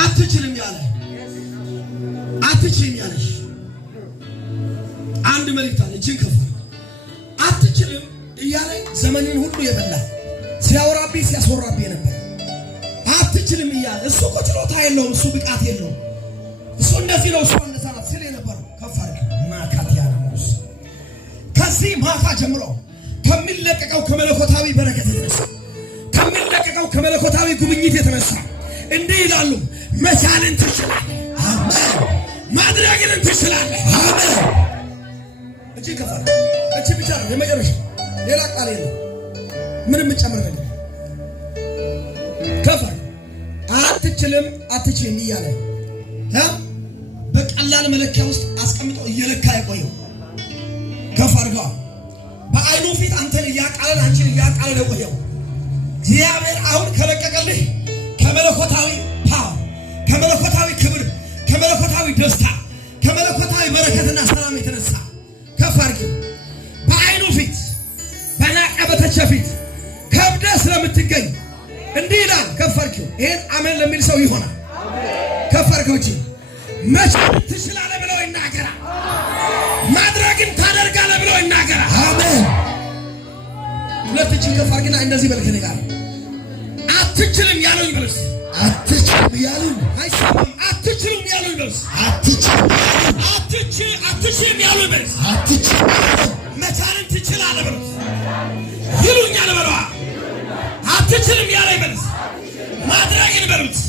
አትችልም ያለ አትችልም ያለሽ አንድ መልእክት አለ። እጅን ከፍ አትችልም እያለ ዘመንን ሁሉ የበላ ሲያወራብኝ ሲያስወራብኝ ነበር። አትችልም እያለ እሱ እኮ ችሎታ የለውም፣ እሱ ብቃት የለውም፣ እሱ እንደዚህ ነው፣ እሱ እንደዛ ነው ሲል የነበረው ከፍ አድርገህ ማካት ያለሙስ ከዚህ ማታ ጀምሮ ከሚለቀቀው ከመለኮታዊ በረከት የተነሳ ከሚለቀቀው ከመለኮታዊ ጉብኝት የተነሳ እንዲህ ይላሉ፣ መቻልን ትችላለህ። አሜን። ማድረግን ትችላለህ። አሜን። እቺ ከፋለ እቺ ብቻ ነው የመጨረሻ፣ ሌላ ቃል የለም፣ ምንም ጨምር ነገር ከፋለ አትችልም አትችልም እያለ በቀላል መለኪያ ውስጥ አስቀምጦ እየለካ የቆየው ከፍ አድርጋ በአይኑ ፊት አንተን እያቃለል አንቺን እያቃለል የቆየው እግዚአብሔር አሁን ከለቀቀልህ ከመለኮታዊ ፓወር ከመለኮታዊ ክብር ከመለኮታዊ ደስታ ከመለኮታዊ በረከትና ሰላም የተነሳ ከፍ አድርጊ። በአይኑ ፊት በናቀ በተቸ ፊት ከብደህ ስለምትገኝ እንዲህ ይላል። ከፍ አድርጊው። ይሄን አሜን ለሚል ሰው ይሆናል። ከፍ አድርገው እንጂ መቻል ትችላለህ ብሎ ይናገራል። ማድረግን ታደርጋለህ ብሎ ይናገራል። አሜን። ሁለት እጅ ከፍ አድርጊና እንደዚህ በል ከኔ ጋር አትችልም ያሉኝ በልስ አትችልም ያሉኝ አይሰማም። አትችልም ያሉኝ በልስ አትችልም ያሉኝ በልስ አትችልም መቻልን ትችላለህ በልስ ይሉኛል በለዋ አትችልም ያለኝ በልስ ማድረግን በልስ